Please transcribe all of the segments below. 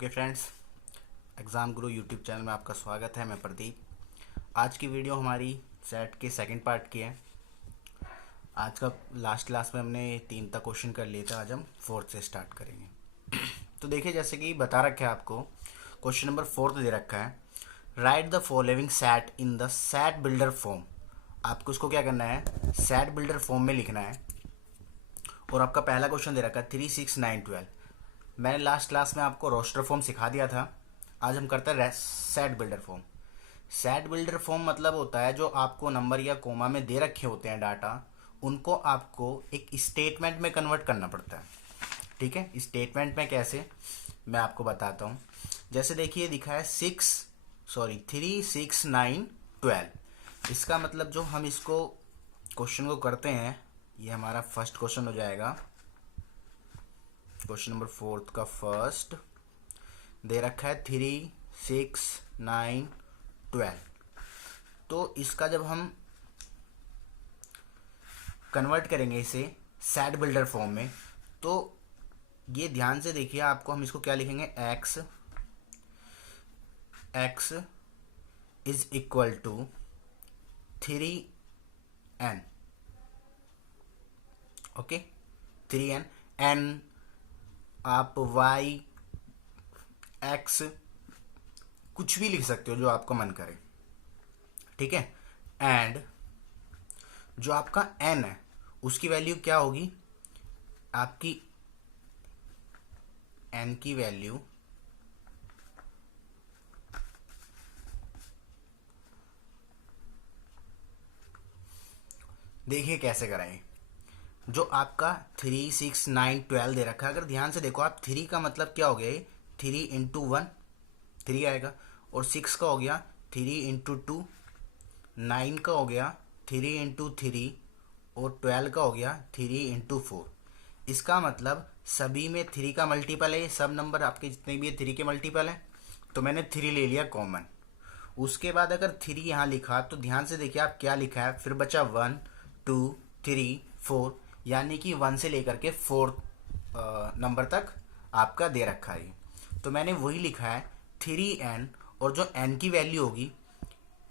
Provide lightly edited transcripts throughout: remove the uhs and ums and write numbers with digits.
Okay friends, exam गुरु YouTube channel में आपका स्वागत है। मैं प्रदीप। आज की वीडियो हमारी सेट के सेकंड पार्ट की है। आज का लास्ट क्लास में हमने 3 तक क्वेश्चन कर लिए थे, आज हम 4th से स्टार्ट करेंगे। तो देखिए, जैसे कि बता रखा है आपको, क्वेश्चन नंबर 4 दे रखा है, right the following set in the set builder form. आपको इसको क्या करना है, सेट बिल्डर फॉर्म में लिखना है। और आपका पहला क्वेश्चन दे रखा है 3, 6, 9, 12। मैंने लास्ट क्लास में आपको रोस्टर फॉर्म सिखा दिया था। आज हम करते हैं set builder form. Set builder form मतलब होता है जो आपको नंबर या कोमा में दे रखे होते हैं डाटा, उनको आपको एक स्टेटमेंट में कन्वर्ट करना पड़ता है। ठीक है, स्टेटमेंट में कैसे, मैं आपको बताता हूँ। जैसे देखिए, दिखा है 3, 6, 9, 12। इसका मतलब जो हम इसको क्वेश्चन को करते हैं, ये हमारा फर्स्ट क्वेश्चन हो जाएगा। क्वेश्चन नंबर 4 का फर्स्ट दे रखा है 3, 6, 9, 12। तो इसका जब हम कन्वर्ट करेंगे इसे सेट बिल्डर फॉर्म में, तो ये ध्यान से देखिए, आपको हम इसको क्या लिखेंगे, x is equal to 3n। Okay, 3n। n आप y x कुछ भी लिख सकते हो जो आपका मन करे। ठीक है, एंड जो आपका n है उसकी वैल्यू क्या होगी, आपकी n की वैल्यू देखिए कैसे कराएं। जो आपका 3, 6, 9, 12 दे रखा है, अगर ध्यान से देखो आप, 3 का मतलब क्या हो गया, 3 इंटू 1 3 आएगा, और 6 का हो गया 3 इंटू 2, 9 का हो गया 3 इंटू 3, और 12 का हो गया 3 इंटू 4। इसका मतलब सभी में 3 का मल्टीपल है। सब नंबर आपके जितने भी है 3 के मल्टीपल है, तो मैंने 3 ले लिया कॉमन। उसके बाद अगर 3 यहाँ लिखा, तो ध्यान से देखिए आप क्या लिखा है, फिर बचा 1, 2, 3, 4, यानी कि 1 से लेकर के 4 नंबर तक आपका दे रखा है। तो मैंने वही लिखा है 3n, और जो n की वैल्यू होगी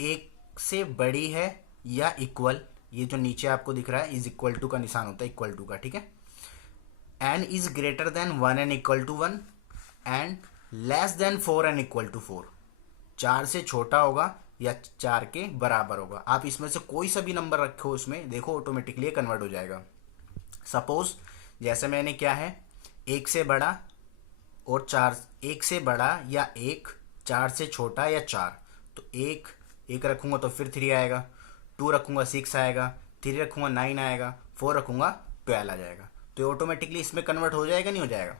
एक से बड़ी है या इक्वल, ये जो नीचे आपको दिख रहा है इज इक्वल टू का निशान होता है, इक्वल टू का। ठीक है, n is greater than 1n equal to 1 and less than 4n equal to 4। 4 से छोटा होगा या 4 के बराबर होगा। आप इसमें से कोई सा भी नंबर रखो, उसमें देखो ऑटोमेटिकली कन्वर्ट हो जाएगा। सपोज जैसे मैंने क्या है, 1 से बड़ा और 4, 1 से बड़ा या 1, 4 से छोटा या 4, तो 1 रखूंगा तो फिर 3 आएगा, 2 रखूंगा 6 आएगा, 3 रखूंगा 9 आएगा, 4 रखूंगा 12 आ जाएगा। तो ऑटोमेटिकली इसमें कन्वर्ट हो जाएगा, नहीं हो जाएगा।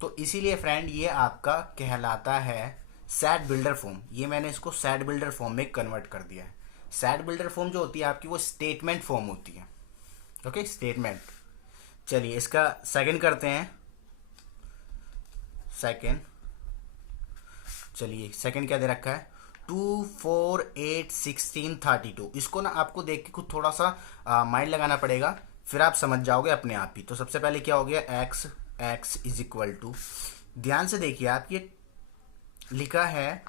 तो इसीलिए फ्रेंड ये आपका कहलाता है सेट बिल्डर फॉर्म। ये मैंने इसको सेट बिल्डर फॉर्म में कन्वर्ट कर दिया है। सेट बिल्डर फॉर्म जो होती है आपकी, वो स्टेटमेंट फॉर्म होती है। Okay, statement. चलिए इसका सेकंड करते हैं। सेकंड, चलिए सेकंड क्या दे रखा है, 2, 4, 8, 16, 32। इसको ना आपको देख के खुद थोड़ा सा माइंड लगाना पड़ेगा, फिर आप समझ जाओगे अपने आप ही। तो सबसे पहले क्या हो गया, x इज इक्वल टू, ध्यान से देखिए आप, ये लिखा है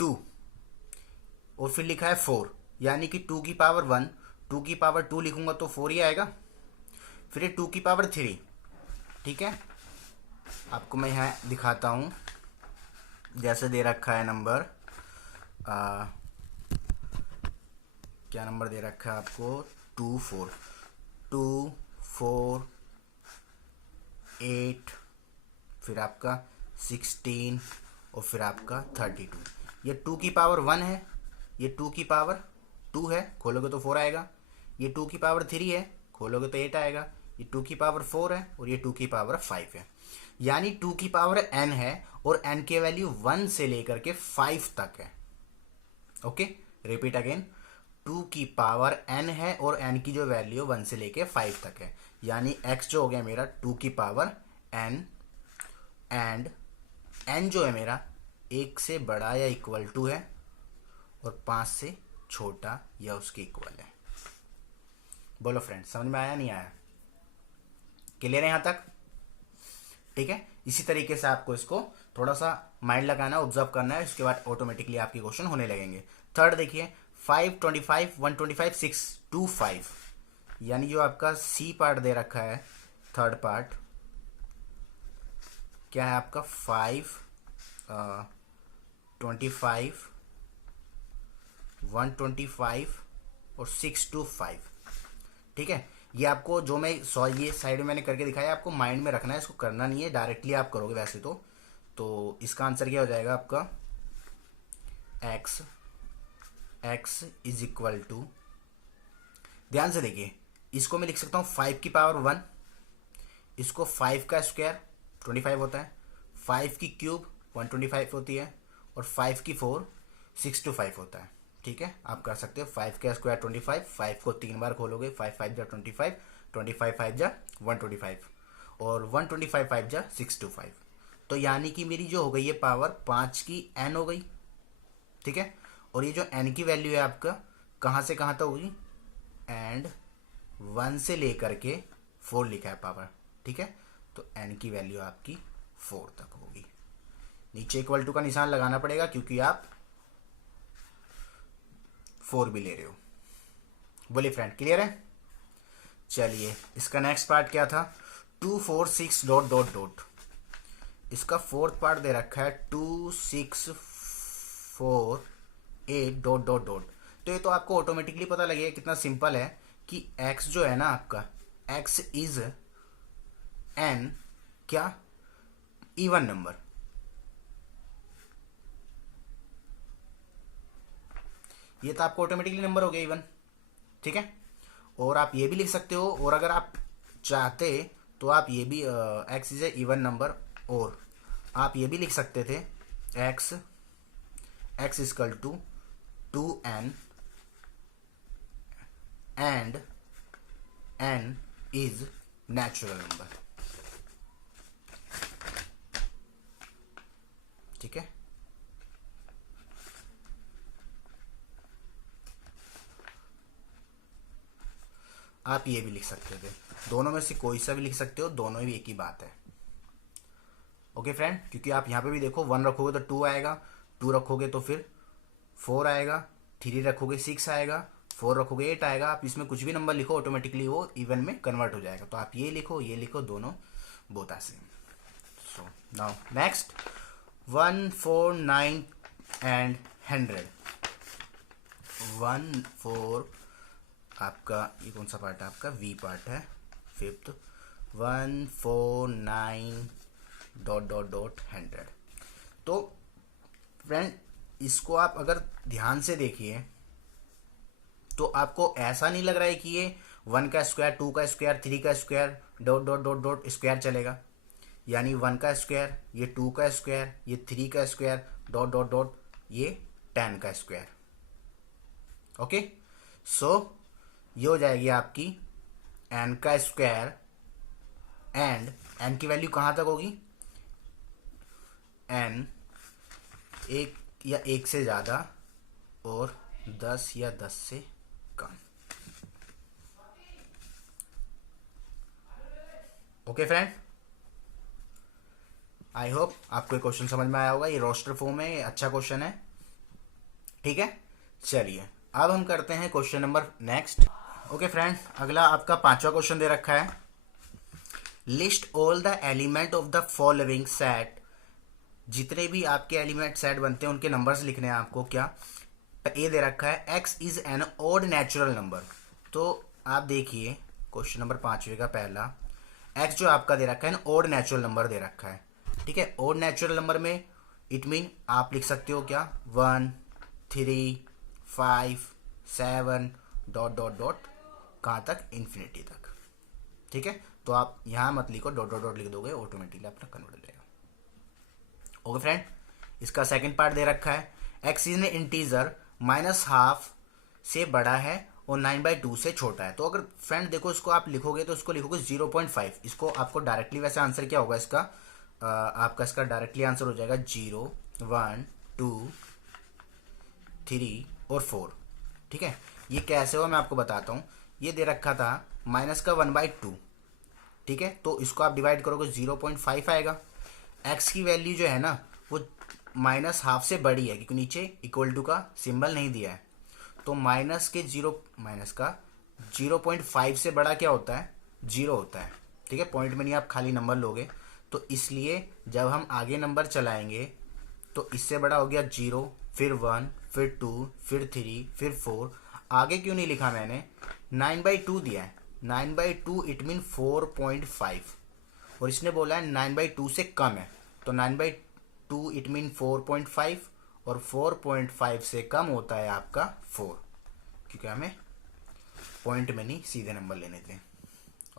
2 और फिर लिखा है 4, यानी कि 2 की पावर 1, 2 की पावर 2 लिखूंगा तो 4 ही आएगा। फिर ये 2 की पावर 3। ठीक है, आपको मैं यहाँ दिखाता हूँ। जैसे दे रखा है नंबर, क्या नंबर दे रखा है आपको, 2, 4, 2, 4, 8, फिर आपका 16 और फिर आपका 32। ये 2 की पावर 1 है, ये 2 की पावर 2 है, खोलोगे तो 4 आएगा। ये 2 की पावर 3 है, खोलोगे तो 8 आएगा। ये 2 की पावर 4 है और ये 2 की पावर 5 है। यानी 2 की पावर n है और n की वैल्यू 1 से लेकर के 5 तक है। ओके, रिपीट अगेन, 2 की पावर n है और n की जो वैल्यू 1 से लेके 5 तक है। यानी x जो हो गया मेरा 2 की पावर n, एंड n जो है मेरा 1 से बड़ा या इक्वल टू है और 5 से छोटा या उसके इक्वल है। बोलो फ्रेंड, समझ में आया नहीं आया, क्लियर है यहाँ तक? ठीक है, इसी तरीके से आपको इसको थोड़ा सा माइंड लगाना है, ऑब्जर्व करना है, उसके बाद ऑटोमेटिकली आपके क्वेश्चन होने लगेंगे। थर्ड देखिए 525 125 625, यानी जो आपका सी पार्ट दे रखा है, थर्ड पार्ट क्या है आपका 525 125 और 625। ठीक है, ये आपको जो मैं ये साइड में मैंने करके दिखाया आपको माइंड में रखना है, इसको करना नहीं है, डायरेक्टली आप करोगे वैसे तो इसका आंसर क्या हो जाएगा आपका x इज इक्वल टू, ध्यान से देखिए, इसको मैं लिख सकता हूँ 5 की पावर 1, इसको 5 का स्क्वायर 25 होता है, 5 की क्यूब 125 होती है, और 5 की 4 625 होता है। ठीक है, आप कर सकते हो 5 का स्क्वायर 25, 5 को 3 बार खोलोगे, 5 5 जा 25, 25 5 जा 125, और 125 5 जा 625। तो यानी कि मेरी जो हो गई है पावर 5 की n हो गई। ठीक है, और ये जो n की वैल्यू है आपका कहाँ से कहाँ तक होगी, एंड 1 से लेकर के 4 लिखा है पावर। ठीक है, तो n की वैल्यू आपकी 4 तक होगी। नीचे इक्वल टू का निशान लगाना पड़ेगा क्योंकि आप 4 भी ले रहे हो। बोलिए फ्रेंड, क्लियर है? चलिए, इसका नेक्स्ट पार्ट क्या था, 2 4 6 डॉट डॉट डॉट। इसका फोर्थ पार्ट दे रखा है 2 6 4 8 डॉट डॉट डॉट। तो ये तो आपको ऑटोमेटिकली पता लगेगा कितना सिंपल है कि x जो है ना आपका, x इज n क्या, इवन नंबर। ये तो आपको ऑटोमेटिकली नंबर हो गया इवन। ठीक है, और आप ये भी लिख सकते हो, और अगर आप चाहते तो आप ये भी x is a even number, और आप ये भी लिख सकते थे x equal to 2n and n is natural number. ठीक है, आप ये भी लिख सकते थे, दोनों में से कोई सा भी लिख सकते हो, दोनों ही एक ही बात है। ओके फ्रेंड, क्योंकि आप यहाँ पे भी देखो 1 रखोगे तो 2 आएगा, 2 रखोगे तो फिर 4 आएगा, 3 रखोगे 6 आएगा, 4 रखोगे 8 आएगा। आप इसमें कुछ भी नंबर लिखो, ऑटोमेटिकली वो इवन में कन्वर्ट हो जाएगा। तो आप ये लिखो, दोनों both are same. So now next 1 4 9 and 100। 1 4 आपका ये कौन सा पार्ट है आपका, वी पार्ट है, फिफ्थ 1 4 9 डॉट डॉट डॉट 100। तो फ्रेंड, इसको आप अगर ध्यान से देखिए तो आपको ऐसा नहीं लग रहा है कि ये 1 का स्क्वायर 2 का स्क्वायर 3 का square dot dot dot dot square चलेगा, यानी 1 का स्क्वायर, ये 2 का स्क्वायर, ये 3 का स्क्वायर डॉट डॉट डॉट, ये 10 का स्क्वायर। ओके, सो ये हो जाएगी आपकी n का स्क्वायर, एंड n की वैल्यू कहाँ तक होगी, n 1 या 1 से ज़्यादा और 10 या 10 से कम। ओके फ्रेंड, आई होप आपको ये क्वेश्चन समझ में आया होगा। ये रोस्टर फॉर्म है, अच्छा क्वेश्चन है। ठीक है, चलिए अब हम करते हैं question number next. Okay friend, अगला आपका 5वां क्वेश्चन दे रखा है, list all the element of the following set. जितने भी आपके एलिमेंट सेट बनते हैं उनके नंबर्स लिखने हैं आपको। क्या ए दे रखा है, x is N odd natural number. तो आप देखिए क्वेश्चन नंबर 5वें का पहला, x जो आपका दे रखा है ना, ऑड नेचुरल नंबर दे रखा है। ठीक है, ऑड नेचुरल नंबर में इट मीन आप लिख सकते हो क्या, 1 3 5 7 डॉट डॉट डॉट, कहाँ तक, इन्फिनिटी तक। ठीक है, तो आप यहाँ मत लिखो, डॉट डॉट डॉट लिख दोगे, ऑटोमेटिकली अपना कन्वर्ट हो जाएगा। ओके फ्रेंड, इसका सेकंड पार्ट दे रखा है, x इन इंटीजर -12 से बड़ा है और 9/2 से छोटा है। तो अगर फ्रेंड देखो इसको आप लिखोगे तो इसको लिखोगे 0.5। इसको आपको डायरेक्टली वैसे आंसर क्या होगा इसका, आपका इसका डायरेक्टली आंसर हो जाएगा 0 1 2 3 और 4। ठीक है, ये कैसे हो मैं आपको बताता हूँ। ये दे रखा था माइनस का 1/2। ठीक है, तो इसको आप डिवाइड करोगे 0.5 आएगा, एक्स की वैल्यू जो है ना वो माइनस हाफ से बड़ी है, क्योंकि नीचे इक्वल टू का सिंबल नहीं दिया है। तो माइनस का 0.5 से बड़ा क्या होता है, 0 होता है। ठीक है, पॉइंट में नहीं आप खाली नंबर लोगे। तो इसलिए जब हम आगे नंबर चलाएंगे तो इससे बड़ा हो गया 0, फिर 1, फिर 2, फिर 3, फिर 4। आगे क्यों नहीं लिखा मैंने, 9/2 दिया है, 9/2 इट मीन 4.5, और इसने बोला है 9/2 से कम है, तो 9/2 इट मीन 4.5, और 4.5 से कम होता है आपका 4, क्योंकि हमें पॉइंट में नहीं सीधे नंबर लेने थे।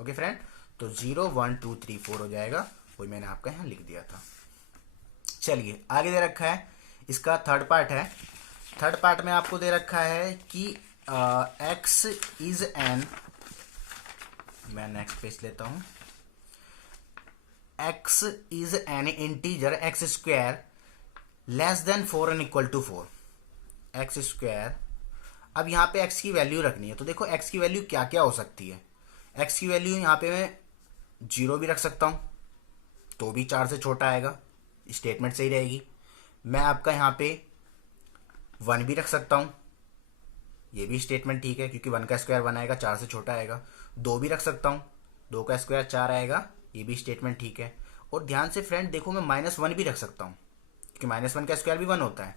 ओके फ्रेंड, तो 0, 1, 2, 3, 4 हो जाएगा, वही मैंने आपका यहाँ लिख दिया था। चलिए आगे दे रखा है, इसका थर्ड पार्ट है। थर्ड पार्ट में आपको दे रखा है कि x इज एन, मैं नेक्स्ट पेज लेता हूं, x is an integer x square less than 4 and equal to 4, x square. अब यहाँ पे x की वैल्यू रखनी है, तो देखो x की वैल्यू क्या क्या हो सकती है। x की वैल्यू यहाँ पे मैं 0 भी रख सकता हूँ, तो भी 4 से छोटा आएगा, स्टेटमेंट सही रहेगी। मैं आपका यहाँ पे 1 भी रख सकता हूँ, ये भी स्टेटमेंट ठीक है, क्योंकि 1 का स्क्वायर 1 आएगा, 4 से छोटा आएगा। 2 भी रख सकता हूँ, 2 का स्क्वायर 4 आएगा, ये भी स्टेटमेंट ठीक है। और ध्यान से फ्रेंड देखो, मैं -1 भी रख सकता हूँ, क्योंकि -1 का स्क्वायर भी 1 होता है।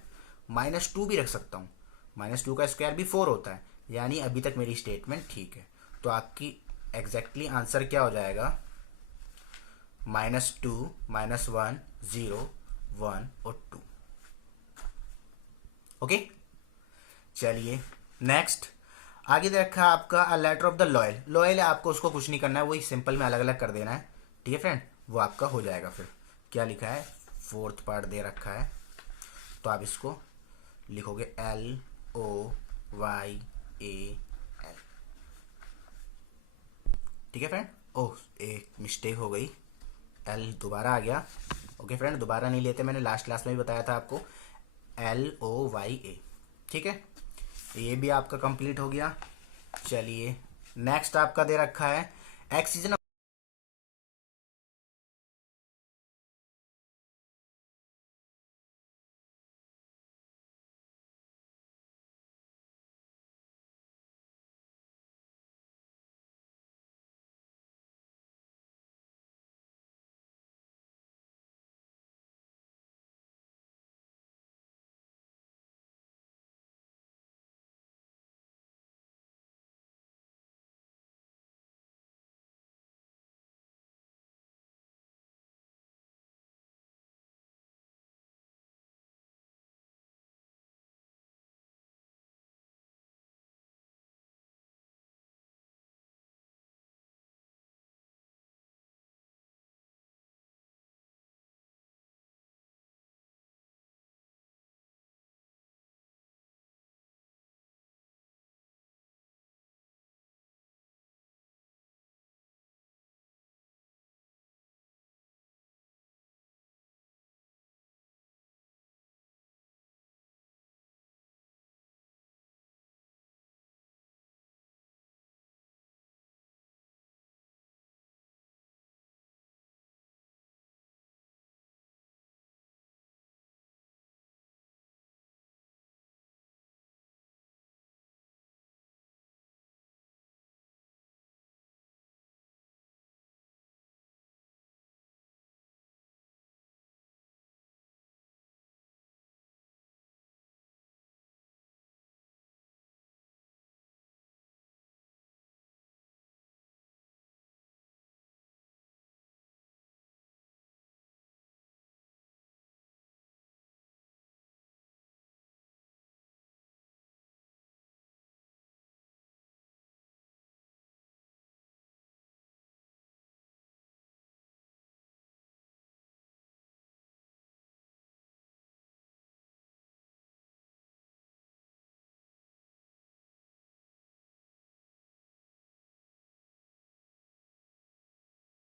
-2 भी रख सकता हूँ, -2 का स्क्वायर भी 4 होता है, यानी अभी तक मेरी स्टेटमेंट ठीक है। तो आपकी एग्जैक्टली आंसर क्या हो जाएगा, -2, -1, 0, 1 और 2। ओके, चलिए नेक्स्ट आगे दे रखा है आपका a letter of the loyal. Loyal है, आपको उसको कुछ नहीं करना है, वही सिंपल में अलग अलग कर देना है। ठीक है फ्रेंड, वो आपका हो जाएगा। फिर क्या लिखा है, फोर्थ पार्ट दे रखा है, तो आप इसको लिखोगे LOYAL। ठीक है फ्रेंड, ओह एक मिस्टेक हो गई, L दोबारा आ गया। ओके फ्रेंड, दोबारा नहीं लेते, मैंने लास्ट क्लास में भी बताया था आपको, LOYA। ठीक है, ये भी आपका कंप्लीट हो गया। चलिए नेक्स्ट आपका दे रखा है एक्स इज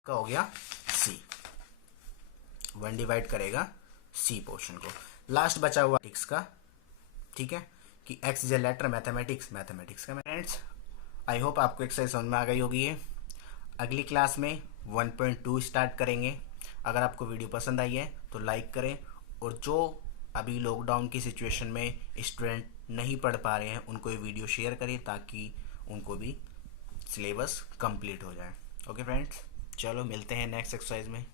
का हो गया C, 1 डिवाइड करेगा C पोर्शन को। लास्ट बचा हुआ x का, ठीक है, कि x is a letter mathematics का। फ्रेंड्स आई होप आपको एक्सरसाइज समझ में आ गई होगी। ये अगली क्लास में 1.2 स्टार्ट करेंगे। अगर आपको वीडियो पसंद आई है तो लाइक करें, और जो अभी लॉकडाउन की सिचुएशन में स्टूडेंट नहीं पढ़ पा रहे हैं उनको ये वीडियो शेयर करें ताकि उनको भी सिलेबस कंप्लीट हो जाए। ओके फ्रेंड्स, चलो मिलते हैं नेक्स्ट एक्सरसाइज में।